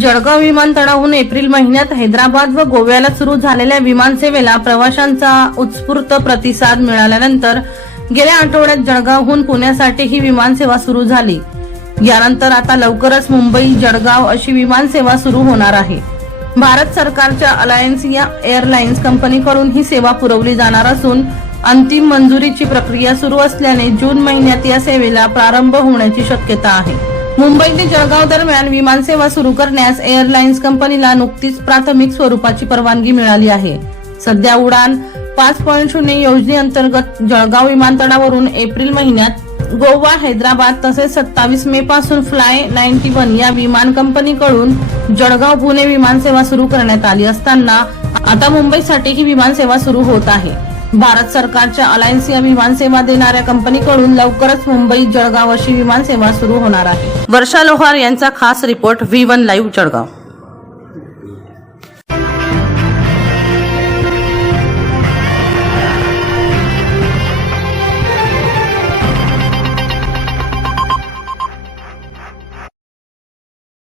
Jalgaon विमानतळाहून April महिन्यात हैदराबाद व गोव्याला सुरू झालेल्या विमानसेवेला प्रवाशांचा उत्स्फूर्त प्रतिसाद मिळाल्यानंतर गेल्या आठवड्यात जळगावहून पुण्यासाठी ही विमानसेवा सुरू झाली. यानंतर आता लवकरच मुंबई जळगाव अशी विमानसेवा सुरू होणार आहे. भारत सरकारच्या अलायन्स या एअरलाइन्स कंपनीकडून ही सेवा पुरवली जाणार असून अंतिम मंजुरीची प्रक्रिया सुरू असल्याने जून महिन्यात या सेवेला प्रारंभ होण्याची शक्यता आहे. मुंबई ते जळगाव दरम्यान विमानसेवा सुरू करण्यास एअरलाइन्स कंपनीला नुकतीच प्राथमिक स्वरूपाची परवानगी मिळाली आहे. सध्या उडान पाच पॉईंट शून्य योजनेअंतर्गत जळगाव विमानतळावरून एप्रिल महिन्यात गोवा हैदराबाद तसेच सत्तावीस मे पासून फ्लाय नाईन्टी वन या विमान कंपनीकडून जळगाव पुणे विमानसेवा सुरू करण्यात आली असताना आता मुंबईसाठी ही विमानसेवा सुरू होत आहे. भारत सरकारच्या अलायन्स या विमानसेवा देणाऱ्या कंपनीकडून लवकरच मुंबई जळगाव अशी विमानसेवा सुरू होणार आहे. वर्षा लोहार यांचा खास report V one live Jalgaon.